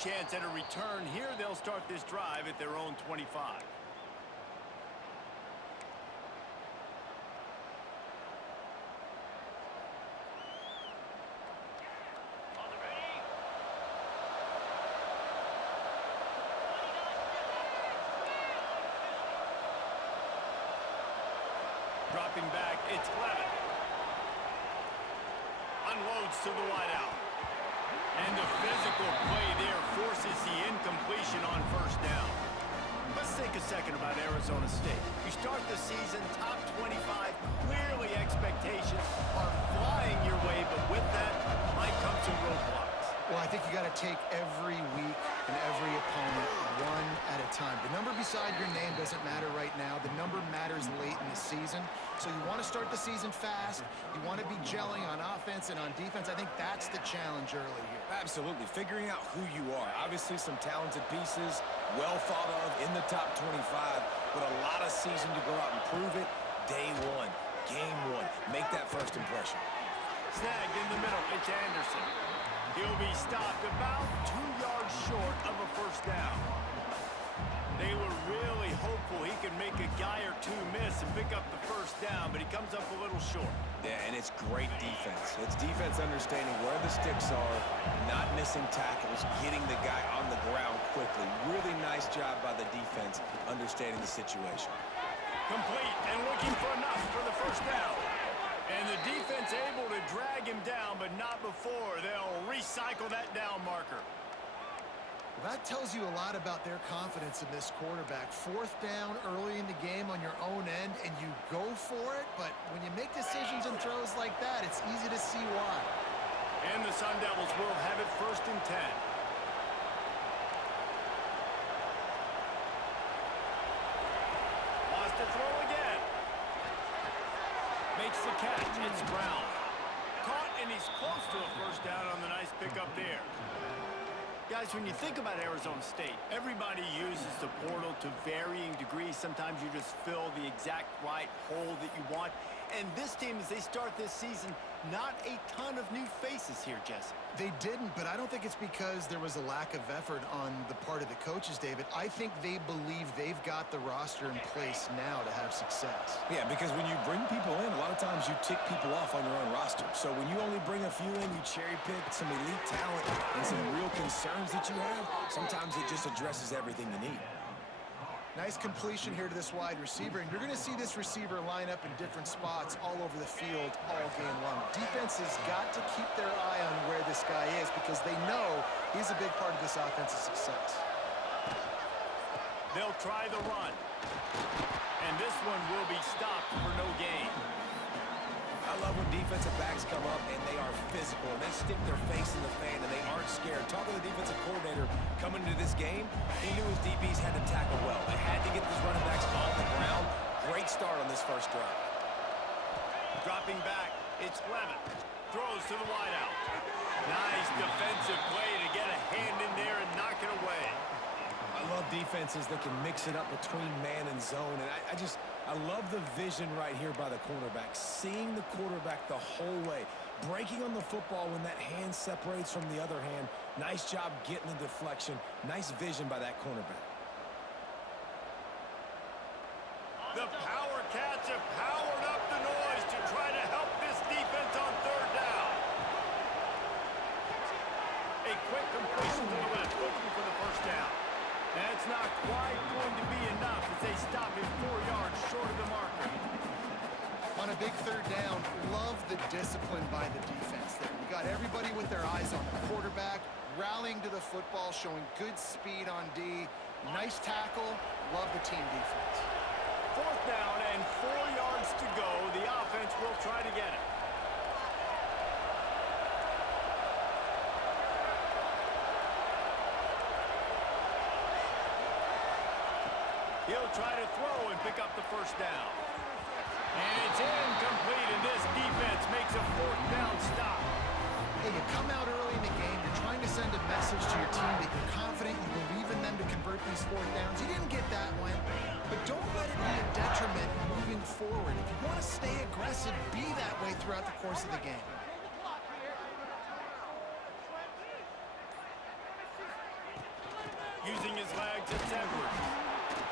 chance at a return here. They'll start this drive at their own 25. Dropping back, it's Levitt. Unloads to the wideout. And the physical play there forces the incompletion on first down. Let's think a second about Arizona State. You start the season top 25. Clearly expectations are flying your way, but with that might come some roadblocks. Well, I think you got to take every week and every opponent one at a time. The number beside your name doesn't matter right now. The number matters late in the season. So you want to start the season fast. You want to be gelling on offense and on defense. I think that's the challenge early here. Absolutely. Figuring out who you are. Obviously some talented pieces, well thought of in the top 25, but a lot of season to go out and prove it. Day one, game one. Make that first impression. Snagged in the middle. It's Anderson. He'll be stopped about 2 yards short of a first down. They were really hopeful he could make a guy or two miss and pick up the first down, but he comes up a little short. Yeah, and it's great defense. It's defense understanding where the sticks are, not missing tackles, getting the guy on the ground quickly. Really nice job by the defense understanding the situation. Complete and looking for enough for the first down. And the defense able to drag him down, but not before. They'll recycle that down marker. Well, that tells you a lot about their confidence in this quarterback. Fourth down early in the game on your own end, and you go for it, but when you make decisions and throws like that, it's easy to see why. And the Sun Devils will have it first and 10. Wants to throw again. Makes the catch. It's Brown. Caught, and he's close to a first down on the nice pickup there. Guys, when you think about Arizona State, everybody uses the portal to varying degrees. Sometimes you just fill the exact right hole that you want. And this team, as they start this season, not a ton of new faces here, Jesse. They didn't, but I don't think it's because there was a lack of effort on the part of the coaches, David. I think they believe they've got the roster in place now to have success. Yeah, because when you bring people in, a lot of times you tick people off on your own roster. So when you only bring a few in, you cherry pick some elite talent and some real concerns that you have, sometimes it just addresses everything you need. Nice completion here to this wide receiver, and you're going to see this receiver line up in different spots all over the field all game long. Defense has got to keep their eye on where this guy is because they know he's a big part of this offense's success. They'll try the run, and this one will be stopped for no gain. I love when defensive backs come up and they are physical and they stick their face in the fan and they aren't scared. Talking to the defensive coordinator coming into this game, he knew his DBs had to tackle well. They had to get these running backs on the ground. Great start on this first drive. Dropping back, it's Levitt. Throws to the wideout. Nice defensive play to get a hand in there and knock it away. I love defenses that can mix it up between man and zone, and I love the vision right here by the cornerback, seeing the quarterback the whole way, breaking on the football when that hand separates from the other hand. Nice job getting the deflection. Nice vision by that cornerback. The Power Cats have powered up the noise to try to help this defense on third down. A quick completion to the left, looking for the first down. That's not quite going to be enough as they stop him 4 yards short of the marker. On a big third down, love the discipline by the defense there. You got everybody with their eyes on the quarterback, rallying to the football, showing good speed on D. Nice tackle. Love the team defense. Fourth down and 4 yards to go. The offense will try to get it. He'll try to throw and pick up the first down. And it's incomplete, and this defense makes a fourth down stop. Hey, you come out early in the game, you're trying to send a message to your team that you're confident, you believe in them to convert these fourth downs. You didn't get that one, but don't let it be a detriment moving forward. If you want to stay aggressive, be that way throughout the course of the game. Using his legs, it's Edwards.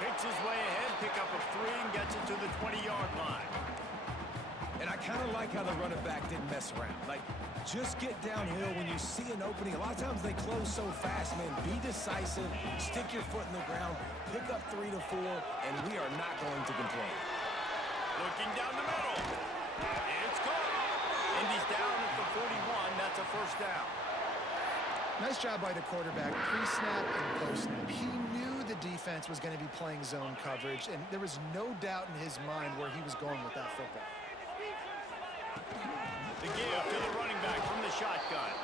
Picks his way ahead, pick up a 3, and gets it to the 20-yard line. And I kind of like how the running back didn't mess around. Like, just get downhill when you see an opening. A lot of times they close so fast, man. Be decisive, stick your foot in the ground, pick up 3 to 4, and we are not going to complain. Looking down the middle. It's caught. Indy's down at the 41. That's a first down. Nice job by the quarterback, pre-snap and post-snap. He knew the defense was going to be playing zone coverage, and there was no doubt in his mind where he was going with that football. The give to the running back from the shotgun.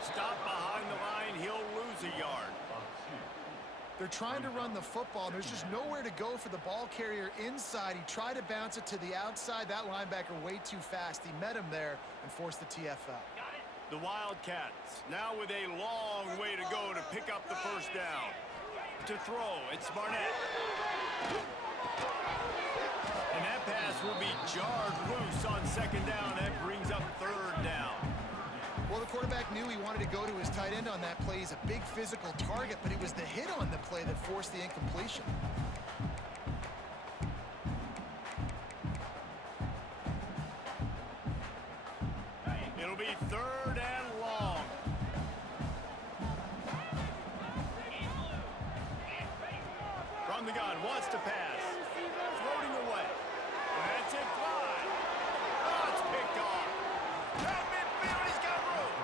Stop behind the line, he'll lose a yard. They're trying to run the football. There's just nowhere to go for the ball carrier inside. He tried to bounce it to the outside. That linebacker way too fast. He met him there and forced the TFL. The Wildcats now with a long way to go to pick up the first down. To throw, it's Barnett. And that pass will be jarred loose on second down. That brings up third down. Well, the quarterback knew he wanted to go to his tight end on that play. He's a big physical target, but it was the hit on the play that forced the incompletion. It'll be third and long. From the gun, wants to pass. Floating away. That's it, fly. Oh, it's picked off. At midfield, he's got room.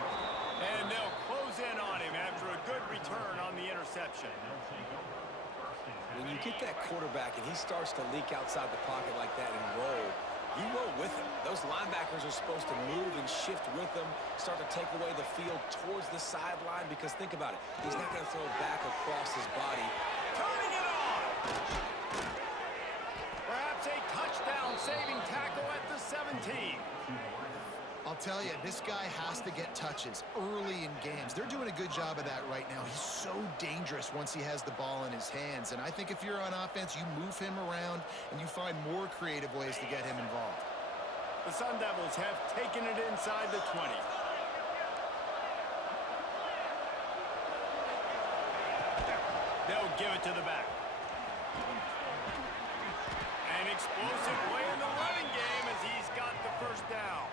And they'll close in on him after a good return on the interception. When you get that quarterback and he starts to leak outside the pocket like that and roll, you roll with him. Those linebackers are supposed to move and shift with him, start to take away the field towards the sideline, because think about it. He's not going to throw it back across his body. Turning it on. Perhaps a touchdown-saving tackle at the 17. I'll tell you, this guy has to get touches early in games. They're doing a good job of that right now. He's so dangerous once he has the ball in his hands. And I think if you're on offense, you move him around and you find more creative ways to get him involved. The Sun Devils have taken it inside the 20. They'll give it to the back. An explosive play in the running game as he's got the first down.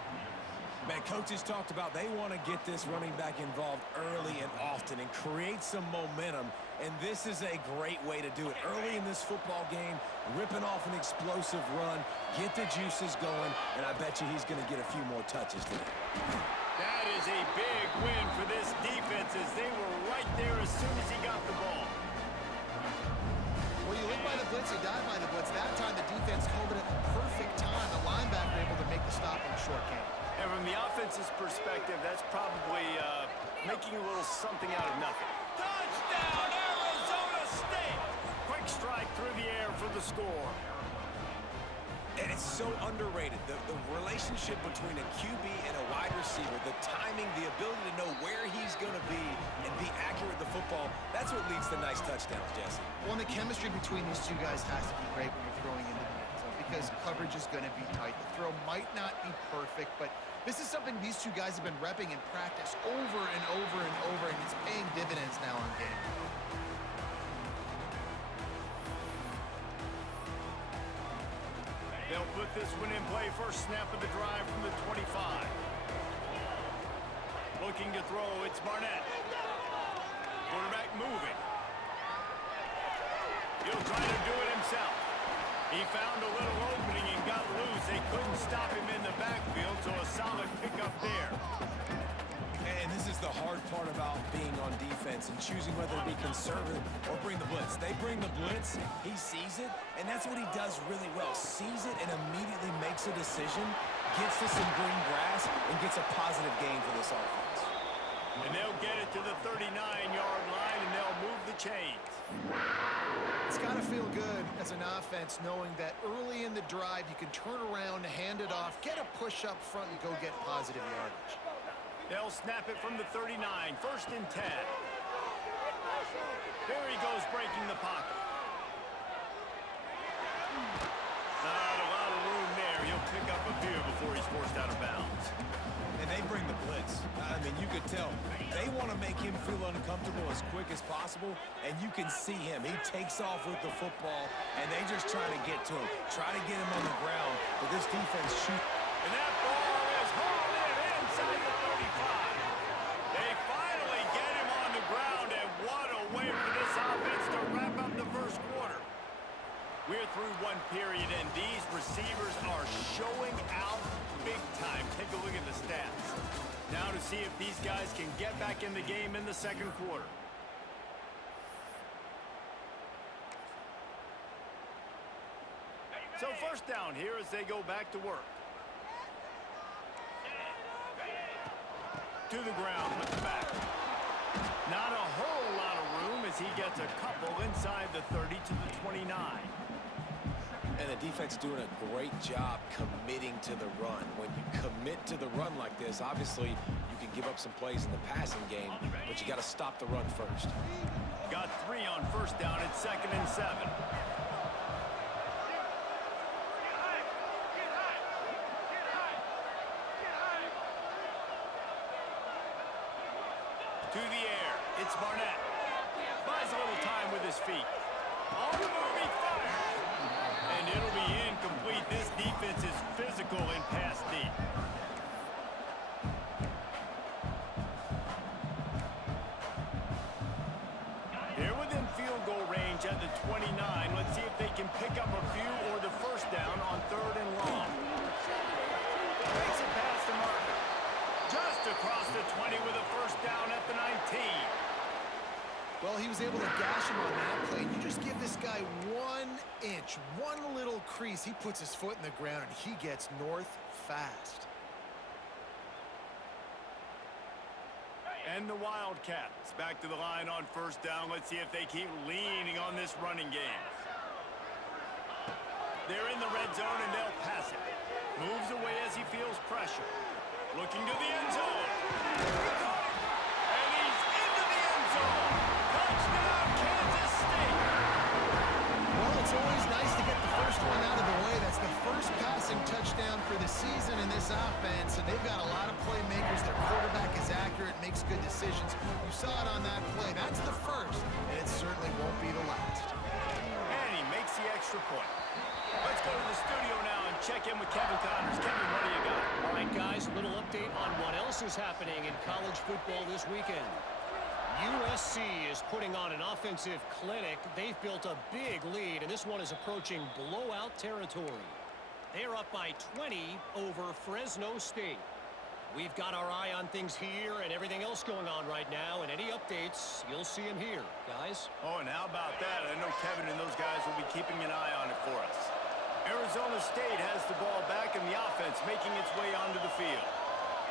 Man, coaches talked about they want to get this running back involved early and often and create some momentum, and this is a great way to do it. Early in this football game, ripping off an explosive run, get the juices going, and I bet you he's going to get a few more touches today. That is a big win for this defense as they were right there as soon as he got the ball. Well, you look by the blitz, you dive by the blitz. That time the defense called it at the perfect time. The linebacker able to make the stop in a short game. And from the offense's perspective, that's probably making a little something out of nothing. Touchdown, Arizona State! Quick strike through the air for the score. And it's so underrated. The relationship between a QB and a wide receiver, the timing, the ability to know where he's going to be and be accurate with the football, that's what leads to nice touchdowns, Jesse. Well, and the chemistry between these two guys has to be great when you're throwing into the end zone because coverage is going to be tight. The throw might not be perfect, but this is something these two guys have been repping in practice over and over and over, and it's paying dividends now in game. They'll put this one in play. First snap of the drive from the 25. Looking to throw, it's Barnett. Quarterback moving. He'll try to do it himself. He found a little opening and got loose. They couldn't stop him in the backfield, so a solid pickup there. And this is the hard part about being on defense and choosing whether to be conservative or bring the blitz. They bring the blitz, he sees it, and that's what he does really well. Sees it and immediately makes a decision, gets to some green grass, and gets a positive gain for this offense. And they'll get it to the 39-yard line, and they'll move the chains. It's got to feel good as an offense knowing that early in the drive you can turn around, hand it off, get a push up front, and go get positive yardage. They'll snap it from the 39, first and 10. There he goes, breaking the pocket. Not a lot of room there. He'll pick up a fear before he's forced out of bounds. And they bring the blitz. I mean, you could tell. They want to make him feel uncomfortable as quick as possible, and you can see him. He takes off with the football, and they just try to get to him, try to get him on the ground, but this defense shoots. And that ball is hauled in inside the 35. They finally get him on the ground, and what a way for this offense to wrap up the first quarter. We're through one period, and these receivers are showing out big time. Take a look at the stats. Now to see if these guys can get back in the game in the second quarter. So first down here as they go back to work. To the ground with the back. Not a whole lot of room as he gets a couple inside the 30 to the 29. And the defense doing a great job committing to the run. When you commit to the run like this, obviously you can give up some plays in the passing game, but you got to stop the run first. Got 3 on first down at 2nd and 7. To the air, it's Barnett. Buys a little time with his feet. On the move, he fires. And it'll be incomplete. This defense is physical and pass deep. They're within field goal range at the 29. Let's see if they can pick up a few or the first down on 3rd and long. Makes it past the marker. Just across the 20 with a first down at the 19. Well, he was able to gash him on that play. You just give this guy 1 inch, one little crease. He puts his foot in the ground, and he gets north fast. And the Wildcats back to the line on first down. Let's see if they keep leaning on this running game. They're in the red zone, and they'll pass it. Moves away as he feels pressure. Looking to the end zone. And he's into the end zone. Touchdown, Kansas State. Well, it's always nice to get the first one out of the way. That's the first passing touchdown for the season in this offense, and they've got a lot of playmakers. Their quarterback is accurate, makes good decisions. You saw it on that play. That's the first, and it certainly won't be the last. And he makes the extra point. Let's go to the studio now and check in with Kevin Connors. Kevin, what do you got? All right, guys, a little update on what else is happening in college football this weekend. USC is putting on an offensive clinic. They've built a big lead, and this one is approaching blowout territory. They're up by 20 over Fresno State. We've got our eye on things here and everything else going on right now, and any updates, you'll see them here. Guys? Oh, and how about that? I know Kevin and those guys will be keeping an eye on it for us. Arizona State has the ball back in the offense, making its way onto the field.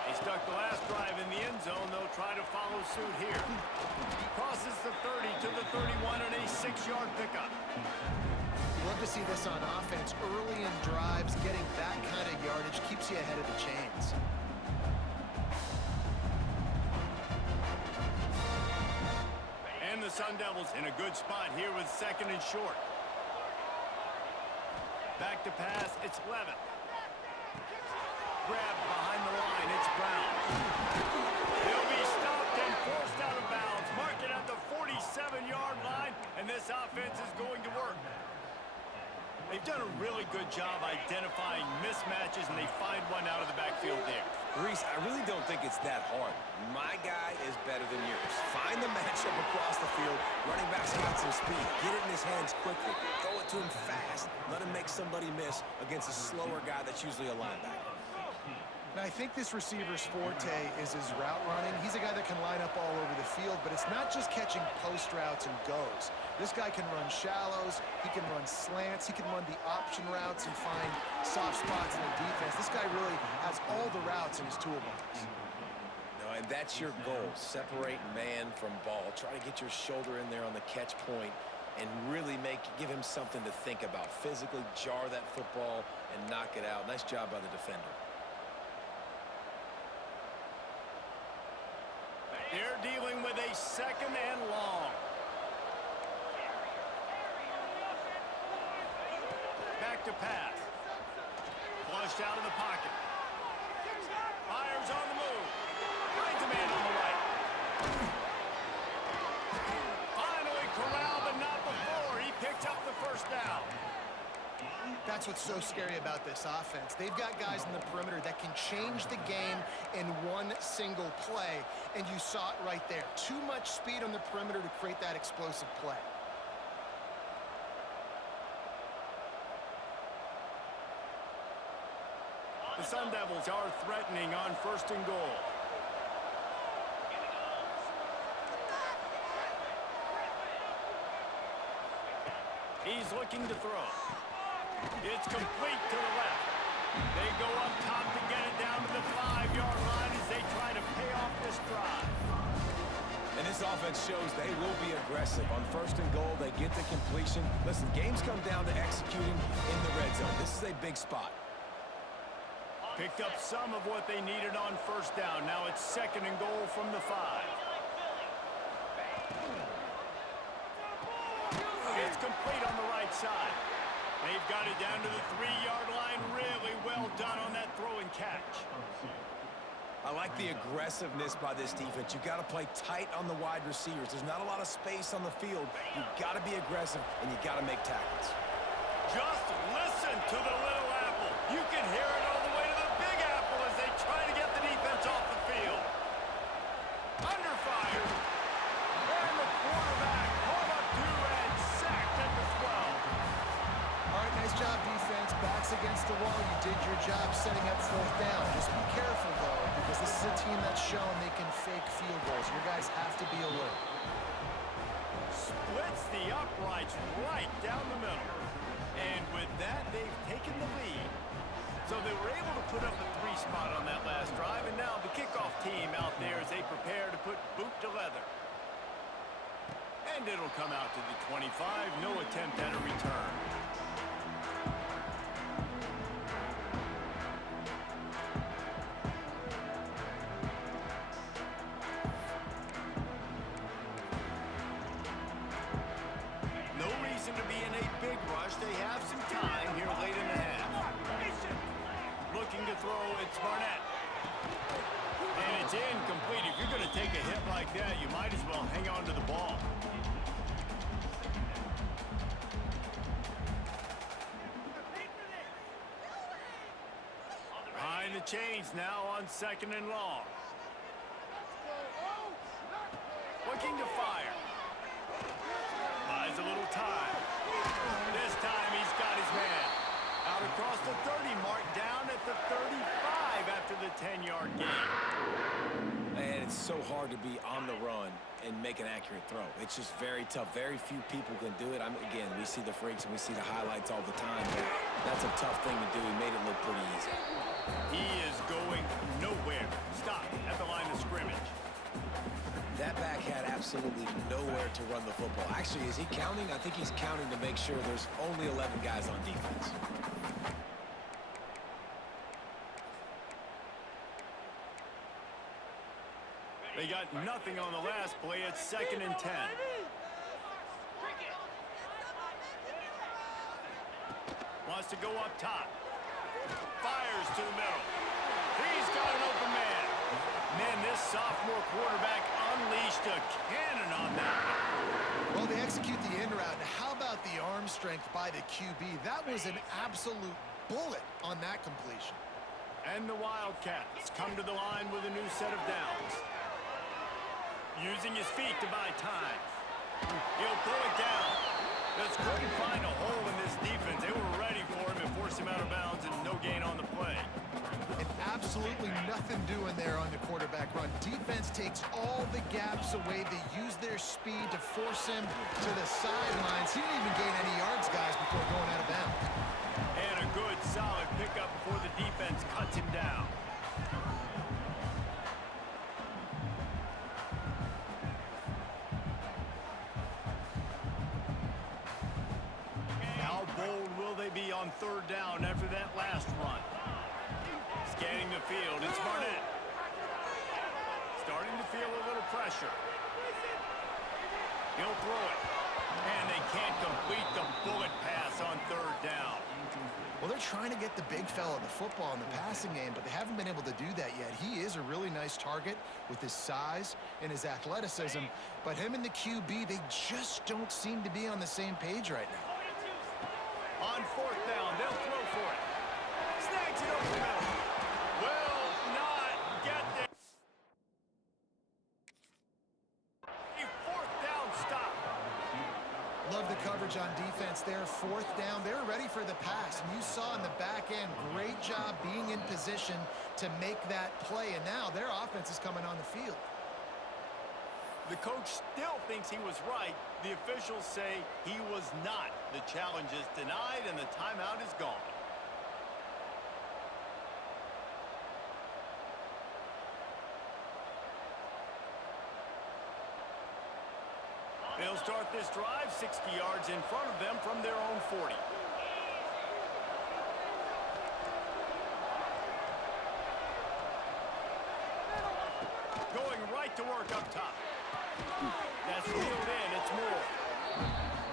They stuck the last drive in the end zone. They'll try to follow suit here. Crosses the 30 to the 31 and a 6-yard pickup. Love to see this on offense. Early in drives, getting that kind of yardage keeps you ahead of the chains. And the Sun Devils in a good spot here with 2nd and short. Back to pass, it's Levitt. Grab behind the line, it's Brown. He'll be stopped and forced out of bounds. Mark it at the 47-yard line, and this offense is going to work. They've done a really good job identifying mismatches, and they find one out of the backfield there. Reese, I really don't think it's that hard. My guy is better than yours. Find the matchup across the field. Running back's got some speed. Get it in his hands quickly. Throw it to him fast. Let him make somebody miss against a slower guy that's usually a linebacker. And I think this receiver's forte is his route running. He's a guy that can line up all over the field, but it's not just catching post routes and goes. This guy can run shallows, he can run slants, he can run the option routes and find soft spots in the defense. This guy really has all the routes in his toolbox. No, and that's your goal. Separate man from ball. Try to get your shoulder in there on the catch point and really give him something to think about. Physically jar that football and knock it out. Nice job by the defender. They're dealing with a 2nd and long. Back to pass. Flush pushed out of the pocket. Fires on the move. Finds a man on the right. Finally corralled, but not before. He picked up the first down. That's what's so scary about this offense. They've got guys in the perimeter that can change the game in one single play, and you saw it right there. Too much speed on the perimeter to create that explosive play. The Sun Devils are threatening on 1st and goal. He's looking to throw. It's complete to the left. They go up top to get it down to the 5-yard line as they try to pay off this drive. And this offense shows they will be aggressive. On 1st and goal, they get the completion. Listen, games come down to executing in the red zone. This is a big spot. Picked up some of what they needed on 1st down. Now it's 2nd and goal from the 5. It's complete on the right side. They've got it down to the 3-yard line. Really well done on that throw and catch. I like the aggressiveness by this defense. You've got to play tight on the wide receivers. There's not a lot of space on the field. You've got to be aggressive, and you've got to make tackles. Just listen to the Little Apple. You can hear it all the way to the Big Apple as they try to get the defense off the field. Under fire. And the quarterback caught up to and sacked at the 12. All right, nice job, defense. Backs against the wall. You did your job setting up 4th down. Just be careful, though, because this is a team that's shown they can fake field goals. Your guys have to be alert. Splits the uprights right down the middle. And with that, they've taken the lead. So they were able to put up a 3 spot on that last drive, and now the kickoff team out there as they prepare to put boot to leather. And it'll come out to the 25. No attempt at a return. No reason to be in a big rush. They have some time here late in the half. Looking to throw, it's Barnett. And it's incomplete. If you're going to take a hit like that, you might as well hang on to the ball. Behind the chains now on 2nd and long. Looking to fire. Buys a little time. This time he's got his man. Out across the 30 mark, down at the 35 after the 10-yard gain. And it's so hard to be on the run and make an accurate throw. It's just very tough. Very few people can do it. Again, we see the freaks and we see the highlights all the time, but that's a tough thing to do. He made it look pretty easy. He is going nowhere. Stop at the line of scrimmage. That back had absolutely nowhere to run the football. Actually, is he counting? I think he's counting to make sure there's only 11 guys on defense. They got nothing on the last play. It's 2nd and 10. Wants to go up top. Fires to the middle. He's got an open man. Man, this sophomore quarterback unleashed a cannon on that one. Well, they execute the in route. How about the arm strength by the QB? That was an absolute bullet on that completion. And the Wildcats come to the line with a new set of downs. Using his feet to buy time. He'll pull it down. Just couldn't find a hole in this defense. They were ready for him and forced him out of bounds and no gain on the play. And absolutely nothing doing there on the quarterback run. Defense takes all the gaps away. They use their speed to force him to the sidelines. He didn't even gain any yards, guys, before going out of bounds. And a good, solid pickup before the defense cuts him down. How bold will they be on 3rd down after that last run? Scanning the field, it's Barnett. Starting to feel a little pressure. He'll throw it. And they can't complete the bullet pass on third down. Well, they're trying to get the big fella the football in the passing game, but they haven't been able to do that yet. He is a really nice target with his size and his athleticism, but him and the QB, they just don't seem to be on the same page right now. On fourth down, they'll throw for it. Snags it over the middle. Will not get there. A fourth down stop. Love the coverage on defense there. Fourth down, they're ready for the pass. And you saw in the back end, great job being in position to make that play. And now their offense is coming on the field. The coach still thinks he was right. The officials say he was not. The challenge is denied and the timeout is gone. They'll start this drive 60 yards in front of them from their own 40. Going right to work up top. That's reeled in. It's Moore.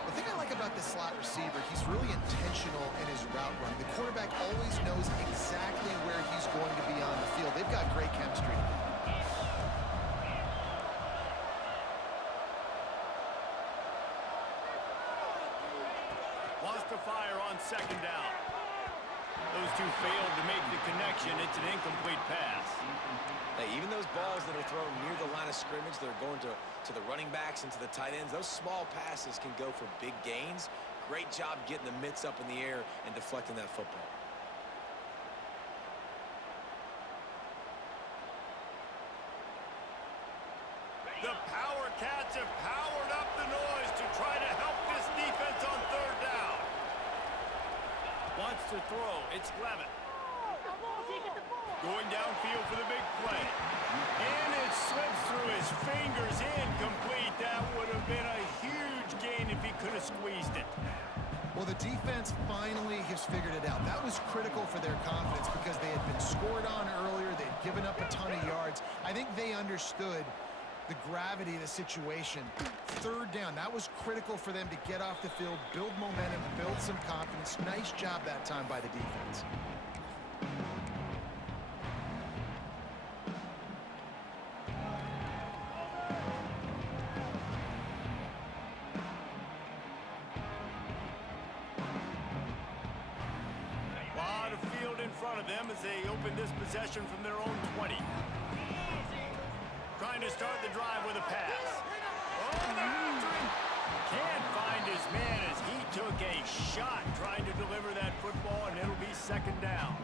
The thing I like about this slot receiver, he's really intentional in his route run. The quarterback always knows exactly where he's going to be on the field. They've got great chemistry. Wants to fire on second down. Those two failed to make the connection. It's an incomplete pass. Hey, even those balls that are thrown near the line of scrimmage, that are going to the running backs and to the tight ends, those small passes can go for big gains. Great job getting the mitts up in the air and deflecting that football. The Power Cats have powered up the noise to try to help this defense on third down. Wants to throw. It's Levitt. Going downfield for the big play. And it slips through his fingers. Incomplete. That would have been a huge gain if he could have squeezed it. Well, the defense finally has figured it out. That was critical for their confidence because they had been scored on earlier. They'd given up a ton of yards. I think they understood the gravity of the situation. Third down, that was critical for them to get off the field, build momentum, build some confidence. Nice job that time by the defense. Lot of field in front of them as they open this possession from their own 20. Trying to start the drive with a pass. Oh, they're after him. Can't find his man as he took a shot trying to deliver that football, and it'll be second down.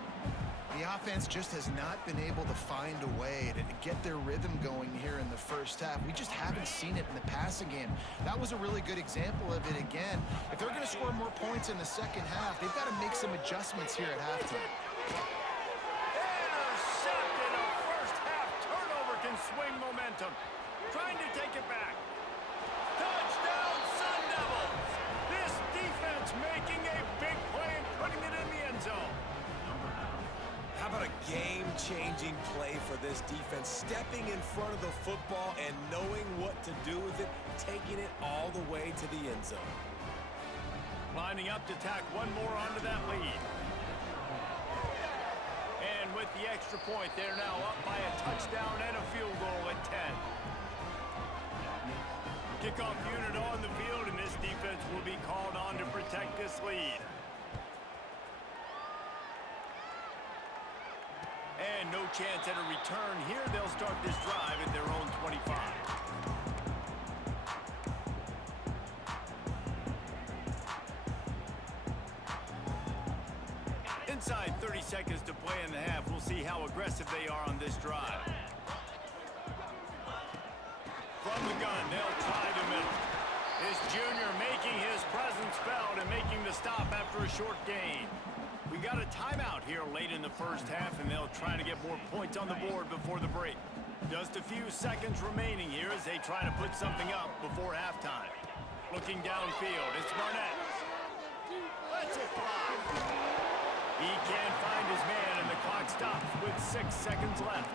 The offense just has not been able to find a way to get their rhythm going here in the first half. We just haven't seen it in the passing game. That was a really good example of it again. If they're going to score more points in the second half, they've got to make some adjustments here at halftime. Intercepted. A first half turnover can swing momentum. Trying to take it back. Touchdown, Sun Devils. This defense making a big play and putting it in the end zone. How about a game-changing play for this defense? Stepping in front of the football and knowing what to do with it, taking it all the way to the end zone. Lining up to tack one more onto that lead. And with the extra point, they're now up by a touchdown and a field goal at 10. Kickoff unit on the field, and this defense will be called on to protect this lead. And no chance at a return here. They'll start this drive at their own 25. Inside 30 seconds to play in the half. We'll see how aggressive they are on this drive. From the gun, they'll try the middle. This junior making his presence felt and making the stop after a short gain. We got a timeout here late in the first half, and they'll try to get more points on the board before the break. Just a few seconds remaining here as they try to put something up before halftime. Looking downfield, it's Barnett. Let's it fly. He can't find his man, and the clock stops with 6 seconds left.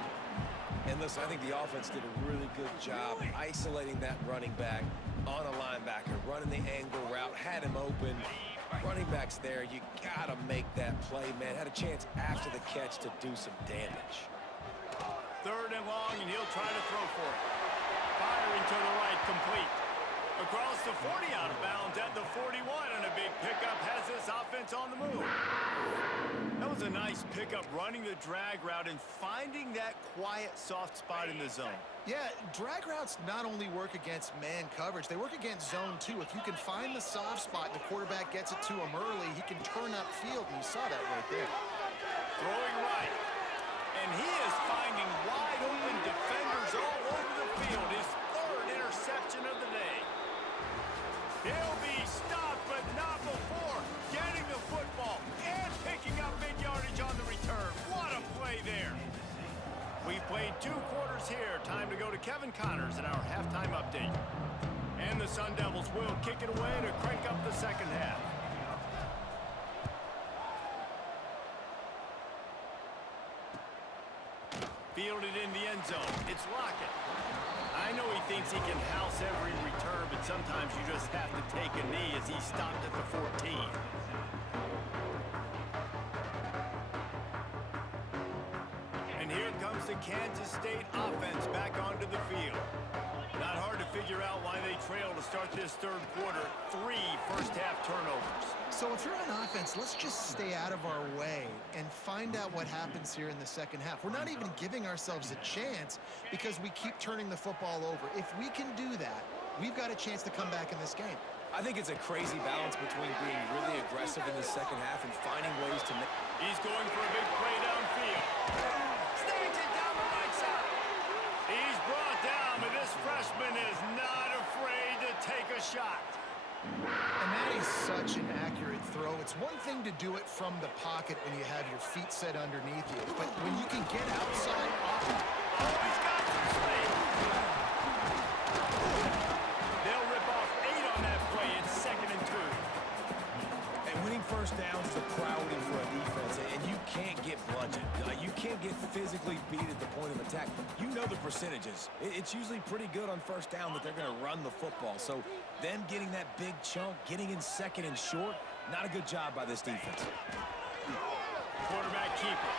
And listen, I think the offense did a really good job isolating that running back on a linebacker, running the angle route, had him open. Running back's there. You got to make that play, man. Had a chance after the catch to do some damage. 3rd and long, and he'll try to throw for it. Firing to the right, complete. Across the 40, out of bounds at the 41, and a big pickup has this offense on the move. That was a nice pickup, running the drag route and finding that quiet, soft spot in the zone. Yeah, drag routes not only work against man coverage, they work against zone too. If you can find the soft spot and the quarterback gets it to him early, he can turn upfield, and you saw that right there. Throwing right. And he is finding wide open defenders all over the field. His 3rd interception of the day. He'll be stopped, but not before getting the football and picking up mid-yardage on the return. What a play there. We've played 2 quarters here. Time to go to Kevin Connors in our halftime update. And the Sun Devils will kick it away to crank up the second half. Fielded in the end zone. It's Lockett. I know he thinks he can house every return, but sometimes you just have to take a knee as he stopped at the 14. And here comes the Kansas State offense back onto the field. Not hard to figure out why they trail to start this 3rd quarter. 3 first-half turnovers. So if you're on offense, let's just stay out of our way and find out what happens here in the second half. We're not even giving ourselves a chance because we keep turning the football over. If we can do that, we've got a chance to come back in this game. I think it's a crazy balance between being really aggressive in the second half and finding ways to make... He's going for a big play downfield. Snags it down the right side. He's brought down, but this freshman is not afraid to take a shot. And that is such an accurate throw. It's one thing to do it from the pocket when you have your feet set underneath you, but when you can get outside off... Oh, he's got some space. They'll rip off 8 on that play. It's 2nd and 2. And winning first downs is a priority for a defense, and you can't get bludgeoned. You can't get physically beat at the point of attack. You know the percentages. It's usually pretty good on first down that they're going to run the football. So them getting that big chunk, getting in 2nd and short, not a good job by this defense. Quarterback keeper.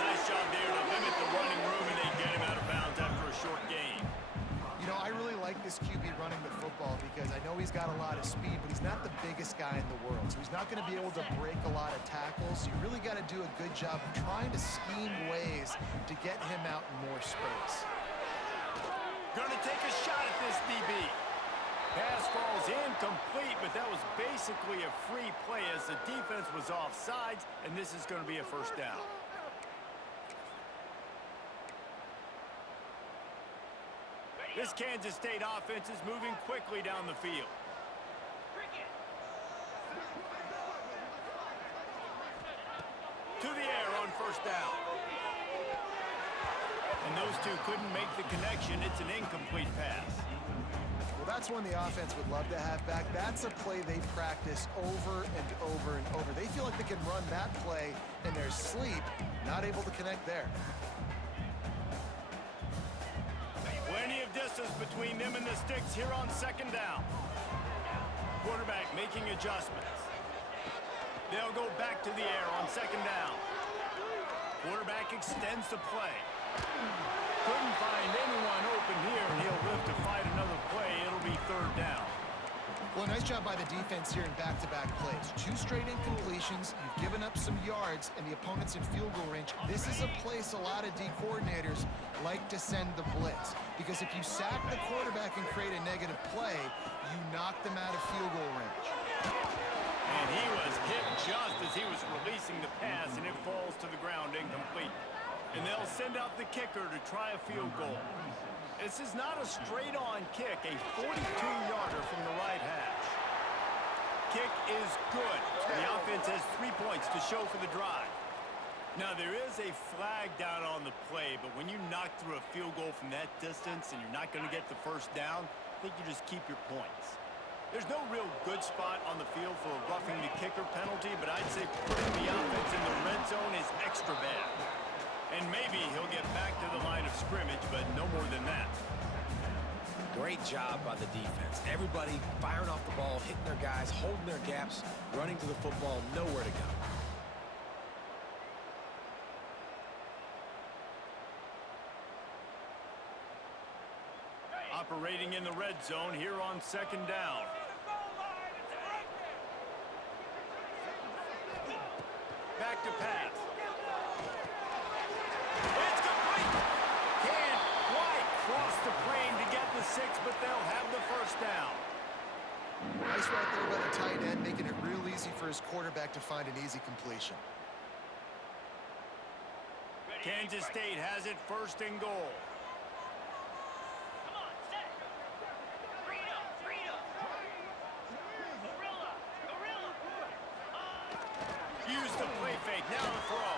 Nice job there to limit the running room, and they get him out of bounds after a short gain. You know, I really like this QB running the football because I know he's got a lot of speed, but he's not the biggest guy in the world. So he's not going to be able to break a lot of tackles. So you really got to do a good job of trying to scheme ways to get him out in more space. Going to take a shot at this DB. Pass falls incomplete, but that was basically a free play as the defense was offsides, and this is going to be a first down. This Kansas State offense is moving quickly down the field. To the air on first down. And those two couldn't make the connection. It's an incomplete pass. Well, that's one the offense would love to have back. That's a play they practice over and over and over. They feel like they can run that play in their sleep, not able to connect there. Plenty of distance between them and the sticks here on second down. Quarterback making adjustments. They'll go back to the air on second down. Quarterback extends the play. Couldn't find anyone open here, and he'll live to fight another play. It'll be 3rd down. Well, nice job by the defense here in back-to-back plays. 2 straight incompletions. You've given up some yards, and the opponent's in field goal range. This is a place a lot of D coordinators like to send the blitz, because if you sack the quarterback and create a negative play, you knock them out of field goal range. And he was hit just as he was releasing the pass, and it falls to the ground incomplete. And they'll send out the kicker to try a field goal. This is not a straight-on kick, a 42-yarder from the right hash. Kick is good. The offense has 3 points to show for the drive. Now, there is a flag down on the play, but when you knock through a field goal from that distance and you're not going to get the first down, I think you just keep your points. There's no real good spot on the field for a roughing the kicker penalty, but I'd say putting the offense in the red zone is extra bad. And maybe he'll get back to the line of scrimmage, but no more than that. Great job by the defense. Everybody firing off the ball, hitting their guys, holding their gaps, running to the football, nowhere to go. Operating in the red zone here on second down. Back to pass. It's complete. Can't quite cross the plane to get the 6, but they'll have the first down. Nice right there by the tight end, making it real easy for his quarterback to find an easy completion. Kansas State has it first and goal. Use the play fake, now the throw.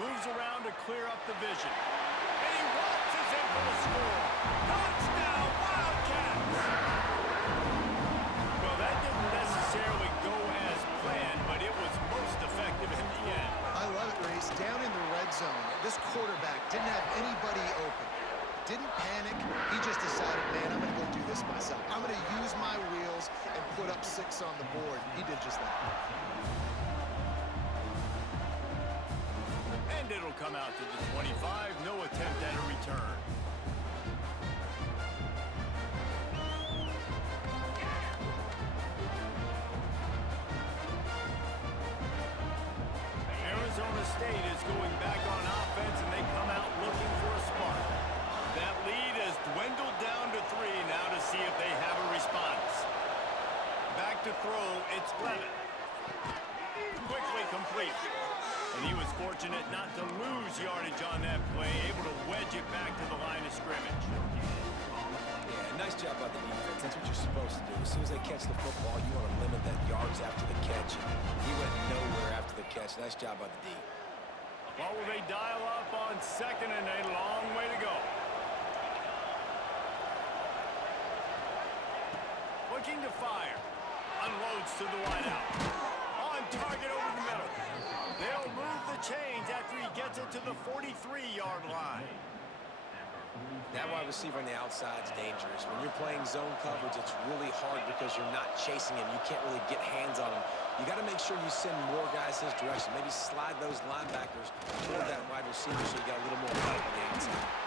Moves around to clear up the vision. And he waltzes in for the score. Touchdown, Wildcats! Well, that didn't necessarily go as planned, but it was most effective in the end. I love it, Reese. Down in the red zone, this quarterback didn't have anybody open. Didn't panic. He just decided, man, I'm going to go do this myself. I'm going to use my wheels and put up 6 on the board. He did just that. And it'll come out to the 25. No attempt at a return. Arizona State is going back on offense, and they come out looking for a spark. That lead has dwindled down to 3 now to see if they have a response. Back to throw, it's Clement. Quickly complete. And he was fortunate not to lose yardage on that play, able to wedge it back to the line of scrimmage. Yeah, nice job by the defense. That's what you're supposed to do. As soon as they catch the football, you want to limit that yards after the catch. He went nowhere after the catch. Nice job by the D. Well, will they dial up on second and a long way to go? Looking to fire. Unloads to the wideout. On target over the middle. They'll move the chains after he gets it to the 43-yard line. That wide receiver on the outside is dangerous. When you're playing zone coverage, it's really hard because you're not chasing him. You can't really get hands on him. You got to make sure you send more guys his direction. Maybe slide those linebackers toward that wide receiver so you got a little more help on the outside.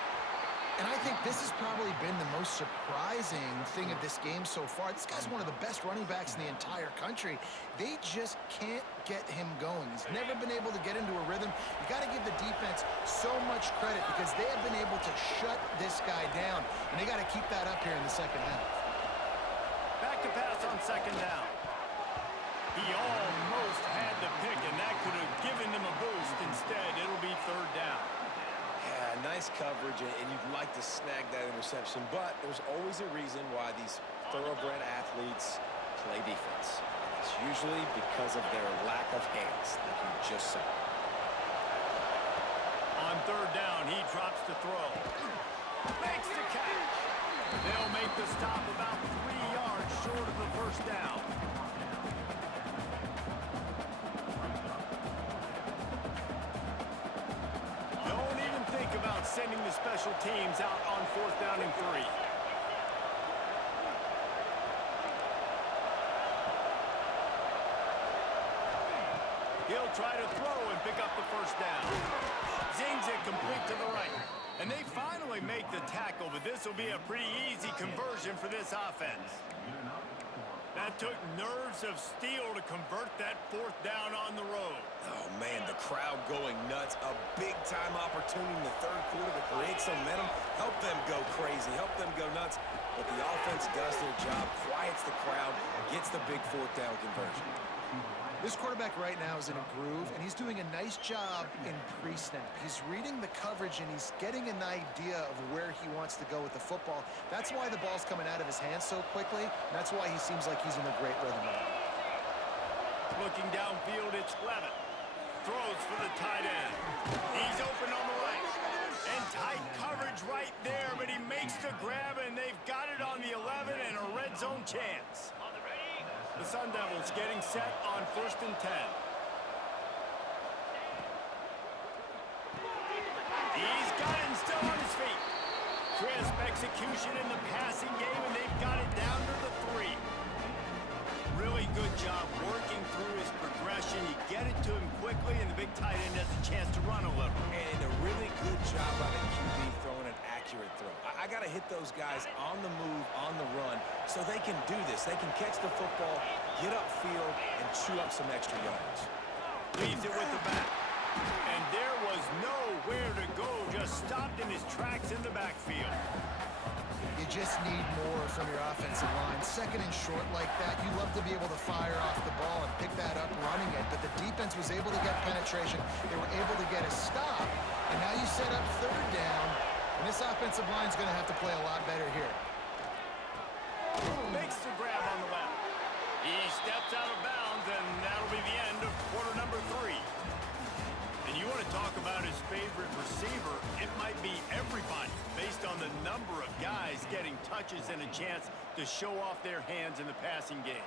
And I think this has probably been the most surprising thing of this game so far. This guy's one of the best running backs in the entire country. They just can't get him going. He's never been able to get into a rhythm. You got to give the defense so much credit because they have been able to shut this guy down. And they got to keep that up here in the second half. Back to pass on second down. He almost had the pick, and that could have given them a boost. Instead, it'll be third down. Yeah, nice coverage, and you'd like to snag that interception, but there's always a reason why these thoroughbred athletes play defense. It's usually because of their lack of hands, like you just saw. On third down, he drops to throw. Makes the catch. They'll make the stop about 3 yards short of the first down. Don't even think about sending the special teams out on 4th down and 3. He'll try to throw and pick up the first down. Zings it complete to the right. And they finally make the tackle, but this will be a pretty easy conversion for this offense. That took nerves of steel to convert that 4th down on the road. Oh, man, the crowd going nuts. A big-time opportunity in the third quarter to create some momentum. Help them go crazy. Help them go nuts. But the offense does their job, quiets the crowd, gets the big 4th down conversion. This quarterback right now is in a groove, and he's doing a nice job in pre-snap. He's reading the coverage, and he's getting an idea of where he wants to go with the football. That's why the ball's coming out of his hands so quickly, and that's why he seems like he's in a great rhythm right now. Looking downfield, it's Clement. Throws for the tight end. He's open on the right. And tight coverage right there, but he makes the grab, and they've got it on the 11 and a red zone chance. The Sun Devils getting set on 1st and 10. He's got it and still on his feet. Crisp execution in the passing game, and they've got it down to the 3. Really good job working through his progression. You get it to him quickly, and the big tight end has a chance to run a little. And a really good job by the QB throwing an accurate throw. I got to hit those guys on the move, on the run, so they can do this. They can catch the football, get upfield, and chew up some extra yards. Leaves it with the back. And there was nowhere to go. Just stopped in his tracks in the backfield. You just need more from your offensive line. Second and short like that, you love to be able to fire off the ball and pick that up running it, but the defense was able to get penetration. They were able to get a stop, and now you set up third down, and this offensive line is going to have to play a lot better here. Makes the grab on the left. He steps out of bounds, and that'll be the end of quarter number 3. And you want to talk about his favorite receiver, it might be everybody based on the number of guys getting touches and a chance to show off their hands in the passing game.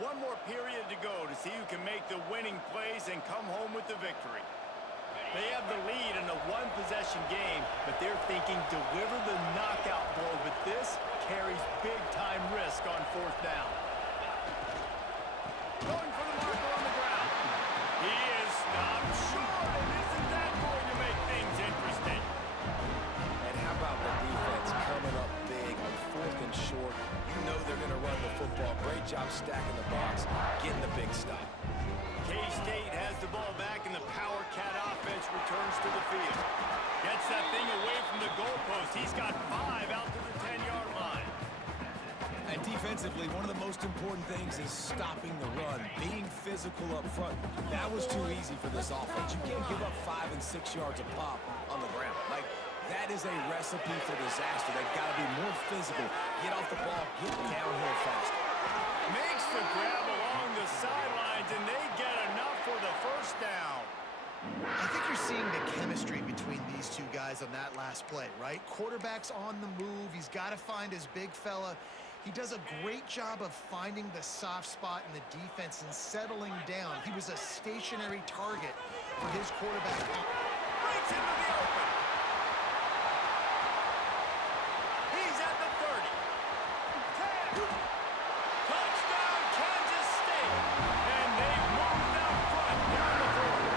One more period to go to see who can make the winning plays and come home with the victory. They have the lead in a one-possession game, but they're thinking deliver the knockout blow, but this carries big-time risk on fourth down. Going for the marker on the ground. He is stopped short, and isn't that going to make things interesting? And how about the defense coming up big on fourth and short? You know they're going to run the football. Great job stacking the box, getting the big stop. K-State has the ball back, and the Power Cat offense returns to the field. Gets that thing away from the goalpost. He's got 5 out to the 10-yard line. And defensively, one of the most important things is stopping the run, being physical up front. That was too easy for this offense. You can't give up 5 and 6 yards a pop on the ground. Like, that is a recipe for disaster. They've got to be more physical, get off the ball, get downhill fast. Makes the grab along the sidelines, and they get enough for the first down. I think you're seeing the chemistry between these two guys on that last play, right? Quarterback's on the move. He's got to find his big fella. He does a great job of finding the soft spot in the defense and settling down. He was a stationary target for his quarterback. Breaks into the open. He's at the 30. 10. Touchdown, Kansas State. And they've moved out front down the field.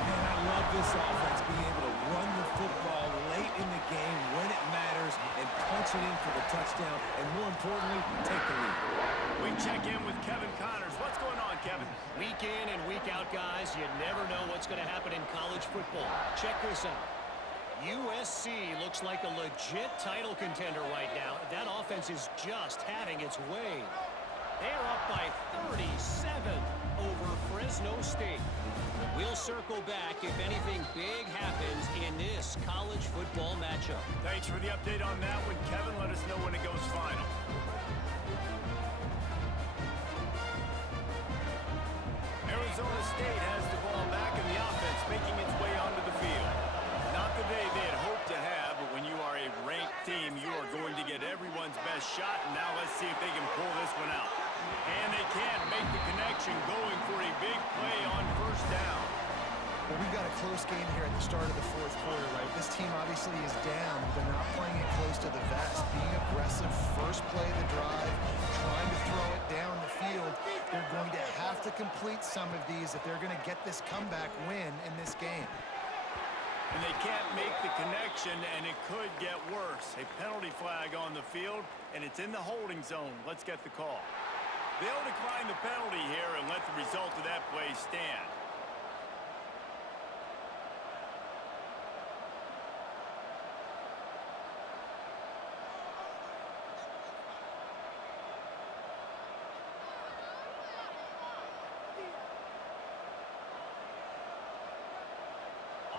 Man, I love this offense being able to run the football late in the game when it matters and punch it in for the touchdown, and more importantly, take the lead. We check in with Kevin Connors. What's going on, Kevin? Week in and week out, guys, you never know what's going to happen in college football. Check this out. USC looks like a legit title contender right now. That offense is just having its way. They're up by 37 over Fresno State. We'll circle back if anything big happens in this college football matchup. Thanks for the update on that one, Kevin. Let us know when it goes final. Arizona State has the ball back in the offense, making its way onto the field. Not the day they had hoped to have, but when you are a ranked team, you are going to get everyone's best shot, and now let's see if they can pull this one out. And they can't make the connection, going for a big play on first down. Well, we've got a close game here at the start of the fourth quarter, right? This team obviously is down. They're not playing it close to the vest. Being aggressive, first play of the drive, trying to throw it down the field. They're going to have to complete some of these if they're going to get this comeback win in this game. And they can't make the connection, and it could get worse. A penalty flag on the field, and it's in the holding zone. Let's get the call. They'll decline the penalty here and let the result of that play stand.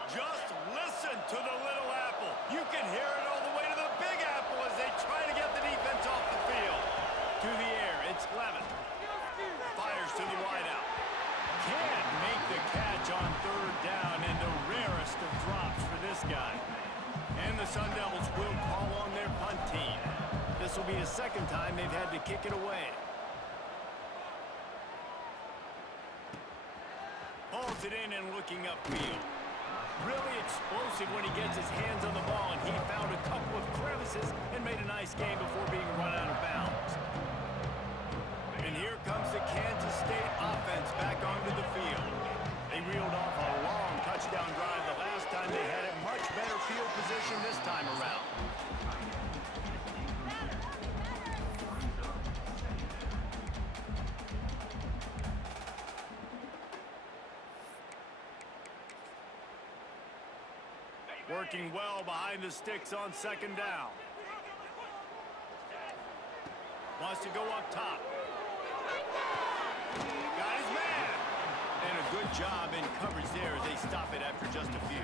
Just listen to the Little Apple. You can hear it all the way to the Big Apple as they try to get the defense off the field. To the air, it's Levin. Fires to the wideout. Can't make the catch on third down, and the rarest of drops for this guy. And the Sun Devils will call on their punt team. This will be the second time they've had to kick it away. Pulls it in and looking upfield. Really explosive when he gets his hands on the ball, and he found a couple of crevices and made a nice game before being run out of bounds. And here comes the Kansas State offense back onto the field. They reeled off a long touchdown drive the last time. They had a much better field position this time around. Working well behind the sticks on second down. Wants to go up top. Got his man. And a good job in coverage there as they stop it after just a few.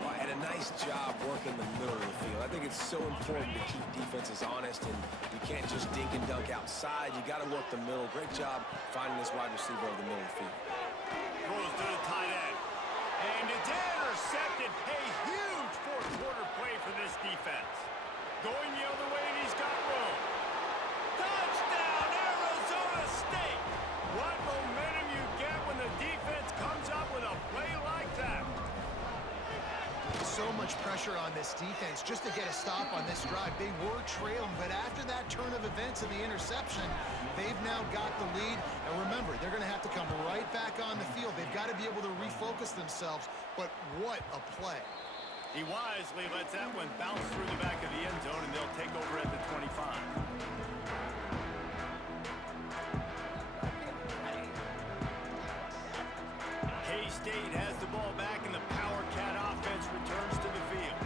Well, and a nice job working the middle of the field. I think it's so important to keep defenses honest, and you can't just dink and dunk outside. You got to work the middle. Great job finding this wide receiver over the middle of the field. Throws to the tight end. And it's intercepted. A huge fourth quarter play for this defense. Going the other way, and he's got room. Touchdown, Arizona State. What momentum you get when the defense comes up with a play like that. So much pressure on this defense just to get a stop on this drive. They were trailing, but after that turn of events and the interception, they've now got the lead. And remember, they're going to have to come right back on the field. They've got to be able to refocus themselves, but what a play. He wisely lets that one bounce through the back of the end zone, and they'll take over at the 25. K-State has the ball back, and the Power Cat offense returns to the field.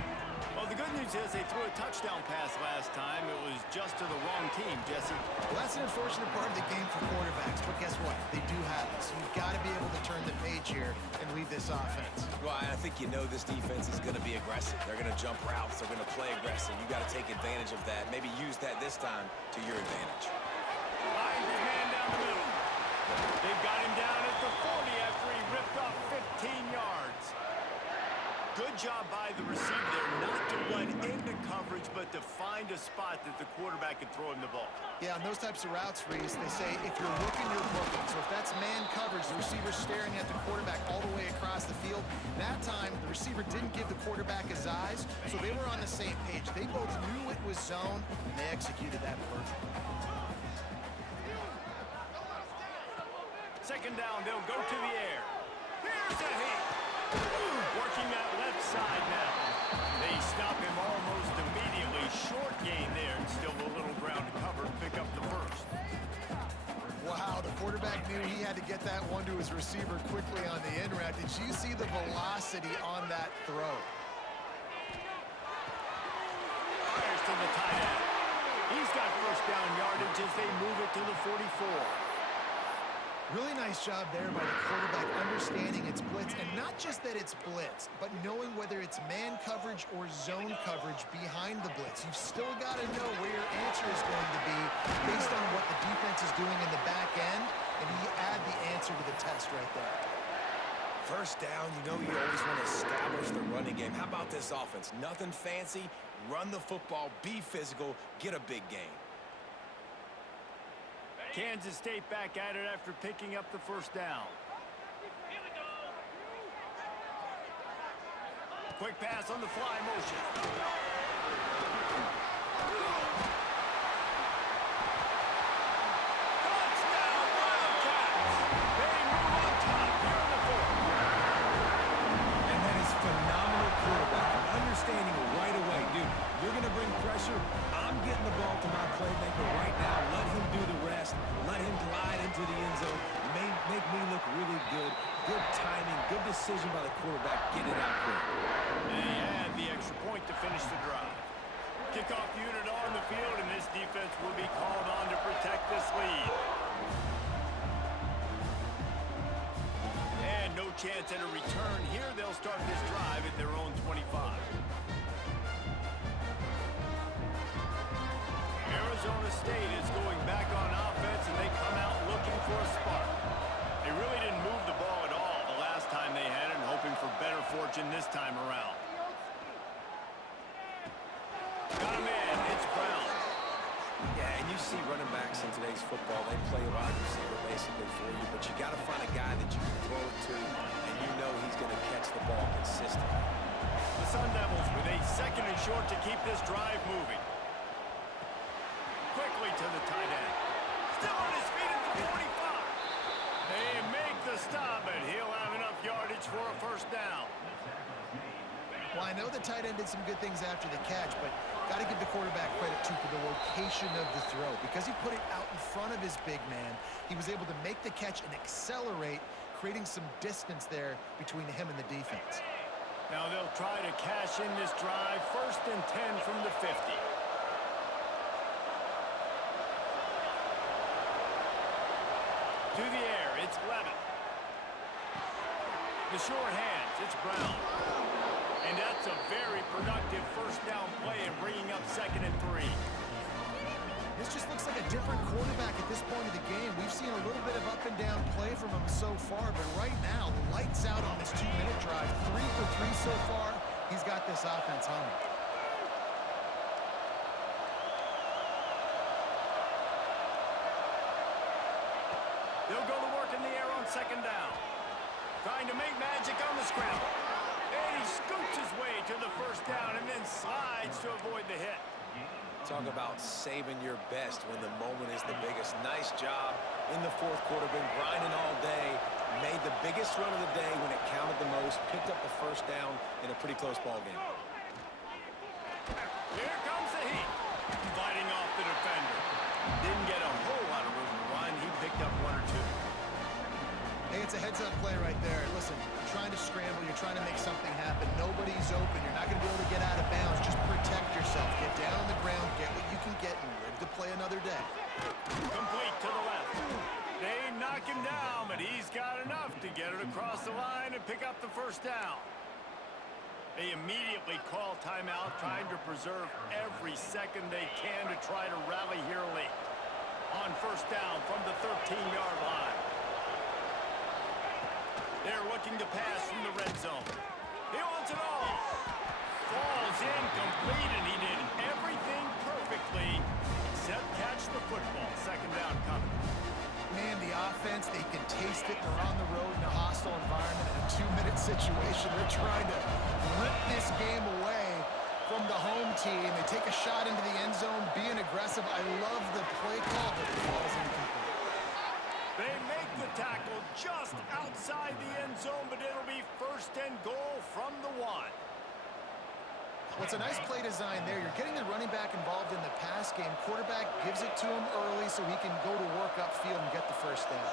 Well, the good news is they threw a touchdown pass last time. It was just to the wrong team, Jesse. Well, that's an unfortunate part of the game for quarterbacks, but guess what? They do have it, so you've got to be able to turn the page here and lead this offense. Well, I think you know this defense is going to be aggressive. They're going to jump routes. They're going to play aggressive. You got to take advantage of that. Maybe use that this time to your advantage. Finds his man down the middle. They've got him down at the 40 after he ripped off 15 yards. Good job by the receiver there, not to run into coverage, but to find a spot that the quarterback could throw him the ball. Yeah, on those types of routes, Reese, they say if you're looking, you're looking. So if that's man coverage, the receiver's staring at the quarterback all the way across the field. That time, the receiver didn't give the quarterback his eyes, so they were on the same page. They both knew it was zone, and they executed that perfectly. Second down, they'll go to the air. Here's a hit. Working that left side now. They stop him almost immediately. Short gain there, and still a little ground to cover to pick up the first. Wow, the quarterback knew he had to get that one to his receiver quickly on the in route. Did you see the velocity on that throw? Fires to the tight end. He's got first down yardage as they move it to the 44. Really nice job there by the quarterback understanding it's blitz, and not just that it's blitz, but knowing whether it's man coverage or zone coverage behind the blitz. You've still got to know where your answer is going to be based on what the defense is doing in the back end, and you add the answer to the test right there. First down, you know you always want to establish the running game. How about this offense? Nothing fancy. Run the football, be physical, get a big gain. Kansas State back at it after picking up the first down. Quick pass on the fly motion. Touchdown, Wildcats! They move on top here in the fourth. And that is phenomenal quarterback. Understanding right away, dude, you're going to bring pressure. I'm getting the ball to my playmaker right now. Let him do the rest. Let him glide into the end zone. Make me look really good. Good timing. Good decision by the quarterback. Get it out quick. And he had the extra point to finish the drive. Kickoff unit on the field, and this defense will be called on to protect this lead. And no chance at a return here. They'll start this drive at their own 25. Arizona State is going back on offense, and they come out looking for a spark. They really didn't move the ball at all the last time they had it, and hoping for better fortune this time around. Got him in. It's Brown. Yeah, and you see running backs in today's football, they play a wide receiver basically for you, but you got to find a guy that you can throw it to, and you know he's going to catch the ball consistently. The Sun Devils with a 2nd and short to keep this drive moving. Quickly to the tight end. Still on his feet at the 45. They make the stop, and he'll have enough yardage for a first down. Well, I know the tight end did some good things after the catch, but got to give the quarterback credit, too, for the location of the throw. Because he put it out in front of his big man, he was able to make the catch and accelerate, creating some distance there between him and the defense. Now they'll try to cash in this drive. 1st and 10 from the 50. To the air, it's Levitt. The short hands, it's Brown. And that's a very productive first down play and bringing up 2nd and 3. This just looks like a different quarterback at this point of the game. We've seen a little bit of up and down play from him so far, but right now, lights out on this 2-minute drive. 3 for 3 so far. He's got this offense humming. They'll go to work in the air on 2nd down. Trying to make magic on the scramble. And he scoots his way to the first down and then slides to avoid the hit. Talk about saving your best when the moment is the biggest. Nice job in the 4th quarter. Been grinding all day. Made the biggest run of the day when it counted the most. Picked up the first down in a pretty close ball game. Here comes the heat. Fighting off the defender. Didn't get a whole lot of room to run. He picked up 1 or 2. Hey, it's a heads-up play right there. Listen, you're trying to scramble. You're trying to make something happen. Nobody's open. You're not going to be able to get out of bounds. Just protect yourself. Get down on the ground. Get what you can get and live to play another day. Complete to the left. They knock him down, but he's got enough to get it across the line and pick up the first down. They immediately call timeout, trying to preserve every second they can to try to rally here late. On first down from the 13-yard line. They're looking to pass from the red zone. He wants it all. Falls incomplete, and he did everything perfectly except catch the football. 2nd down coming. Man, the offense, they can taste it. They're on the road in a hostile environment in a 2-minute situation. They're trying to rip this game away from the home team. They take a shot into the end zone, being aggressive. I love the play call, but the ball's incomplete. They make the tackle just outside the end zone, but it'll be 1st and goal from the 1. What's a nice play design there. You're getting the running back involved in the pass game. Quarterback gives it to him early so he can go to work upfield and get the first down.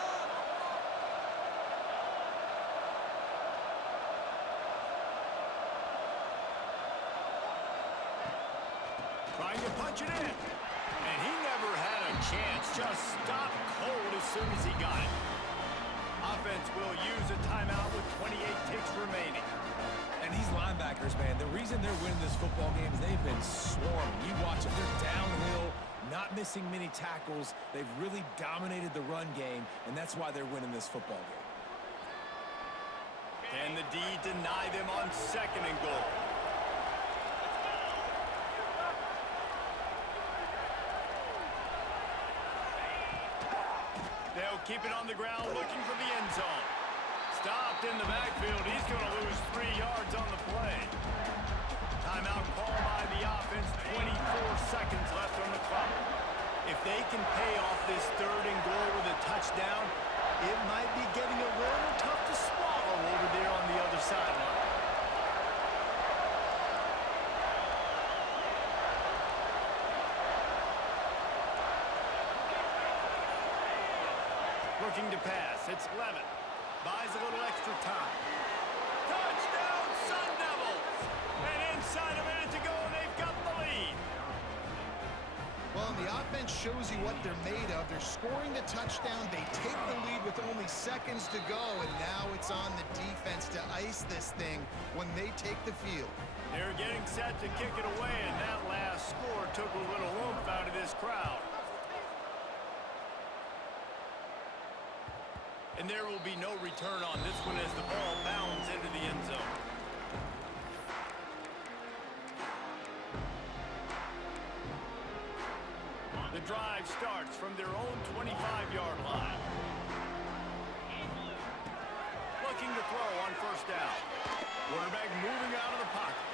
Trying to punch it in. And he never had a chance. Just stopped cold as soon as he got it. Offense will use a timeout with 28 ticks remaining. And these linebackers, man, the reason they're winning this football game is they've been swarming. You watch them, they're downhill, not missing many tackles. They've really dominated the run game, and that's why they're winning this football game. Can the D deny them on 2nd and goal? They'll keep it on the ground, looking for the end zone. Stopped in the backfield. He's going to lose 3 yards on the play. Timeout called by the offense. 24 seconds left on the clock. If they can pay off this 3rd and goal with a touchdown, it might be getting a little tough to swallow over there on the other sideline. Looking to pass. It's Levitt. Buys a little extra time. Touchdown, Sun Devils! And inside a minute to go, they've got the lead. Well, the offense shows you what they're made of. They're scoring the touchdown. They take the lead with only seconds to go, and now it's on the defense to ice this thing when they take the field. They're getting set to kick it away, and that last score took a little oomph out of this crowd. And there will be no return on this one as the ball bounds into the end zone. The drive starts from their own 25-yard line. Looking to throw on first down. Quarterback moving out of the pocket.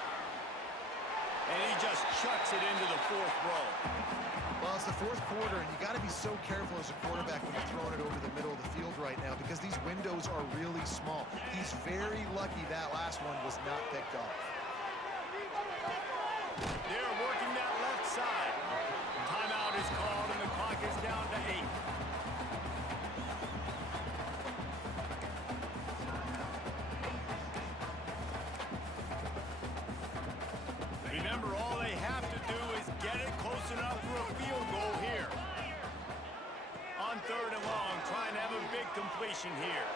And he just chucks it into the fourth row. Well, it's the fourth quarter, and you got to be so careful as a quarterback when you're throwing it over the middle of the field right now because these windows are really small. He's very lucky that last one was not picked off. They're working that left side. Timeout is called, and the clock is down to 8. Remember, all they have to do is get it close enough for a field goal here. On third and long, trying to have a big completion here.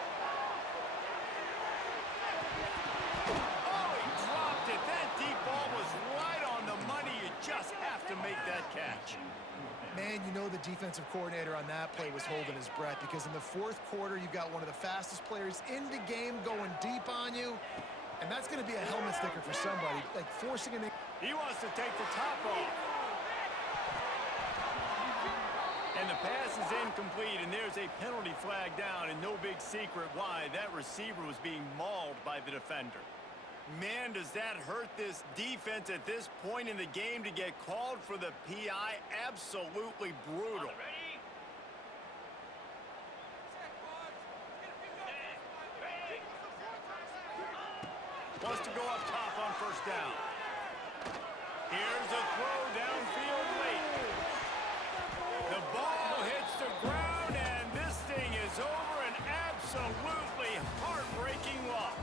Oh, he dropped it. That deep ball was right on the money. You just have to make that catch. Man, you know the defensive coordinator on that play was holding his breath because in the fourth quarter, you've got one of the fastest players in the game going deep on you, and that's going to be a helmet sticker for somebody, like forcing an... He wants to take the top off. And the pass is incomplete, and there's a penalty flag down, and no big secret why. That receiver was being mauled by the defender. Man, does that hurt this defense at this point in the game to get called for the PI? Absolutely brutal. Wants to go up top on first down. Here's a throw downfield late. The ball hits the ground, and this thing is over. An absolutely heartbreaking loss.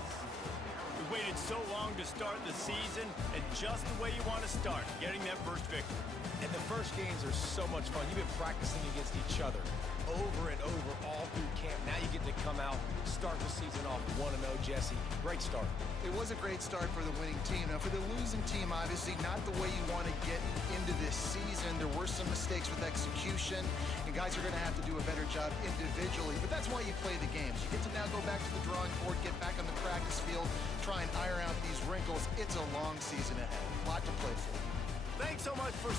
We waited so long to start the season, and just the way you want to start, getting that first victory. And the first games are so much fun. You've been practicing against each other over and over all through camp. Now you get to come out, start the season off 1-0, Jesse. Great start. It was a great start for the winning team. Now, for the losing team, obviously not the way you want to get into this season. There were some mistakes with execution, and guys are going to have to do a better job individually. But that's why you play the games. You get to now go back to the drawing board, get back on the practice field, try and iron out these wrinkles. It's a long season ahead. A lot to play for. Thanks so much for